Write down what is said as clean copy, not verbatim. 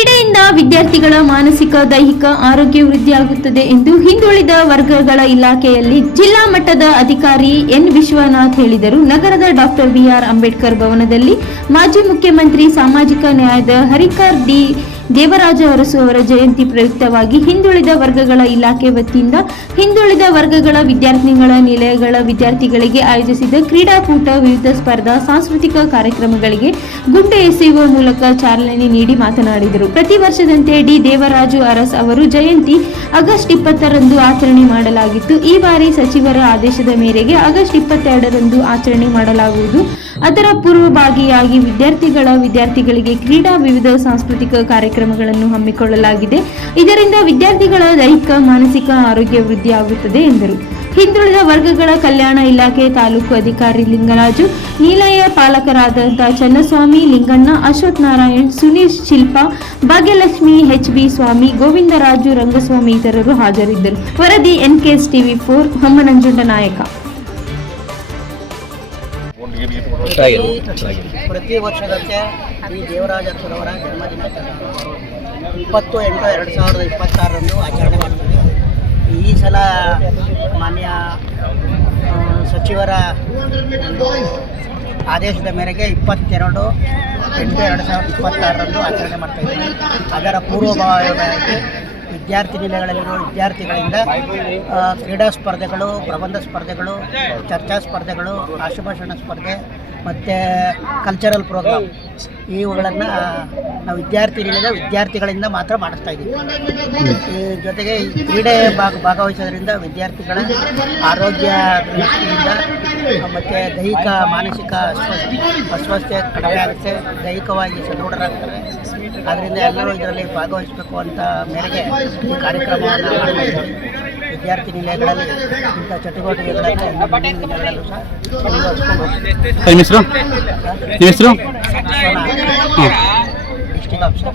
ಕ್ರೀಡೆಯಿಂದ ವಿದ್ಯಾರ್ಥಿಗಳ ಮಾನಸಿಕ ದೈಹಿಕ ಆರೋಗ್ಯ ವೃದ್ಧಿಯಾಗುತ್ತದೆ ಎಂದು ಹಿಂದುಳಿದ ವರ್ಗಗಳ ಇಲಾಖೆಯಲ್ಲಿ ಜಿಲ್ಲಾ ಮಟ್ಟದ ಅಧಿಕಾರಿ ಎನ್ ವಿಶ್ವನಾಥ್ ಹೇಳಿದರು. ನಗರದ ಡಾಕ್ಟರ್ ಬಿಆರ್ ಅಂಬೇಡ್ಕರ್ ಭವನದಲ್ಲಿ ಮಾಜಿ ಮುಖ್ಯಮಂತ್ರಿ ಸಾಮಾಜಿಕ ನ್ಯಾಯದ ಹರಿಕರ್ ಡಿ ದೇವರಾಜ ಅರಸು ಅವರ ಜಯಂತಿ ಪ್ರಯುಕ್ತವಾಗಿ ಹಿಂದುಳಿದ ವರ್ಗಗಳ ಇಲಾಖೆ ವತಿಯಿಂದ ಹಿಂದುಳಿದ ವರ್ಗಗಳ ವಿದ್ಯಾರ್ಥಿಗಳ ನಿಲಯಗಳ ವಿದ್ಯಾರ್ಥಿಗಳಿಗೆ ಆಯೋಜಿಸಿದ ಕ್ರೀಡಾಕೂಟ, ವಿವಿಧ ಸ್ಪರ್ಧಾ, ಸಾಂಸ್ಕೃತಿಕ ಕಾರ್ಯಕ್ರಮಗಳಿಗೆ ಗುಂಡು ಎಸೆಯುವ ಮೂಲಕ ಚಾಲನೆ ನೀಡಿ ಮಾತನಾಡಿದರು. ಪ್ರತಿ ವರ್ಷದಂತೆ ಡಿ ದೇವರಾಜು ಅರಸ್ ಅವರು ಜಯಂತಿ ಆಗಸ್ಟ್ 20ರಂದು ಆಚರಣೆ ಮಾಡಲಾಗಿತ್ತು. ಈ ಬಾರಿ ಸಚಿವರ ಆದೇಶದ ಮೇರೆಗೆ ಆಗಸ್ಟ್ 22ರಂದು ಆಚರಣೆ ಮಾಡಲಾಗುವುದು. ಅದರ ಪೂರ್ವಭಾಗಿಯಾಗಿ ವಿದ್ಯಾರ್ಥಿಗಳಿಗೆ ಕ್ರೀಡಾ, ವಿವಿಧ ಸಾಂಸ್ಕೃತಿಕ ಕಾರ್ಯಕ್ರಮಗಳನ್ನು ಹಮ್ಮಿಕೊಳ್ಳಲಾಗಿದೆ. ಇದರಿಂದ ವಿದ್ಯಾರ್ಥಿಗಳ ದೈಹಿಕ, ಮಾನಸಿಕ ಆರೋಗ್ಯ ವೃದ್ಧಿಯಾಗುತ್ತದೆ ಎಂದರು. ಹಿಂದುಳಿದ ವರ್ಗಗಳ ಕಲ್ಯಾಣ ಇಲಾಖೆ ತಾಲೂಕು ಅಧಿಕಾರಿ ಲಿಂಗರಾಜು, ನಿಲಯ ಪಾಲಕರಾದಂತಹ ಚನ್ನಸ್ವಾಮಿ, ಲಿಂಗಣ್ಣ, ಅಶ್ವಥ್ ನಾರಾಯಣ್, ಸುನೀಲ್, ಶಿಲ್ಪಾ, ಭಾಗ್ಯಲಕ್ಷ್ಮಿ, ಎಚ್.ಬಿ. ಸ್ವಾಮಿ, ಗೋವಿಂದರಾಜು, ರಂಗಸ್ವಾಮಿ ಇತರರು ಹಾಜರಿದ್ದರು. ವರದಿ NKS TV4 ಹೊಮ್ಮನಂಜುಂಡ ನಾಯಕ. ಪ್ರತಿ ವರ್ಷದಂತೆ ಡಿ ದೇವರಾಜ ಅರಸುರವರ ಜನ್ಮದಿನಾಚರಣೆ 20/8/2026ರಂದು ಆಚರಣೆ ಮಾಡ್ತೀವಿ. ಈ ಸಲ ಮಾನ್ಯ ಸಚಿವರ ಆದೇಶದ ಮೇರೆಗೆ 22/8/2026ರಂದು ಆಚರಣೆ ಮಾಡ್ತಾಯಿದ್ದೀವಿ. ಅದರ ಪೂರ್ವಭಾವಿಯಾಗಿ ವಿದ್ಯಾರ್ಥಿ ನಿಲಯಗಳಲ್ಲಿರುವ ವಿದ್ಯಾರ್ಥಿಗಳಿಂದ ಕ್ರೀಡಾ ಸ್ಪರ್ಧೆಗಳು, ಪ್ರಬಂಧ ಸ್ಪರ್ಧೆಗಳು, ಚರ್ಚಾ ಸ್ಪರ್ಧೆಗಳು, ಆಶುಭಾಷಣ ಸ್ಪರ್ಧೆ ಮತ್ತು ಕಲ್ಚರಲ್ ಪ್ರೋಗ್ರಾಮ್ ಇವುಗಳನ್ನು ನಾವು ವಿದ್ಯಾರ್ಥಿ ನಿಲಯದ ವಿದ್ಯಾರ್ಥಿಗಳಿಂದ ಮಾತ್ರ ಮಾಡಿಸ್ತಾ ಇದ್ದೀವಿ. ಈ ಜೊತೆಗೆ ಈ ಕ್ರೀಡೆ ಭಾಗವಹಿಸೋದ್ರಿಂದ ವಿದ್ಯಾರ್ಥಿಗಳ ಆರೋಗ್ಯ ದೃಷ್ಟಿಯಿಂದ ಮತ್ತು ದೈಹಿಕ, ಮಾನಸಿಕ ಅಸ್ವಸ್ಥತೆ ಕಡಿಮೆ ಆಗುತ್ತೆ, ದೈಹಿಕವಾಗಿ ಸದೃಢರಾಗ್ತಾರೆ. ಆದ್ದರಿಂದ ಎಲ್ಲರೂ ಇದರಲ್ಲಿ ಭಾಗವಹಿಸಬೇಕು ಅಂತ ಮೇರೆಗೆ ಈ ಕಾರ್ಯಕ್ರಮವನ್ನು ಮಾಡ್ತಾಯಿದ್ದೀವಿ. ವಿದ್ಯಾರ್ಥಿ ನಿಲಯಗಳಲ್ಲಿ ಇಂಥ ಚಟುವಟಿಕೆಗಳನ್ನು ಮುಂದಿನ ದಿನಗಳಲ್ಲೂ ಸಹ ಮುಂದುವರಿಸ್ಕೊಂಡು ಹೋಗ್ತೀವಿ. ಹೆಸರು ಡಿಸ್ಟ್ರಿಕ್ಟ್ ಆಫೀಸರ್.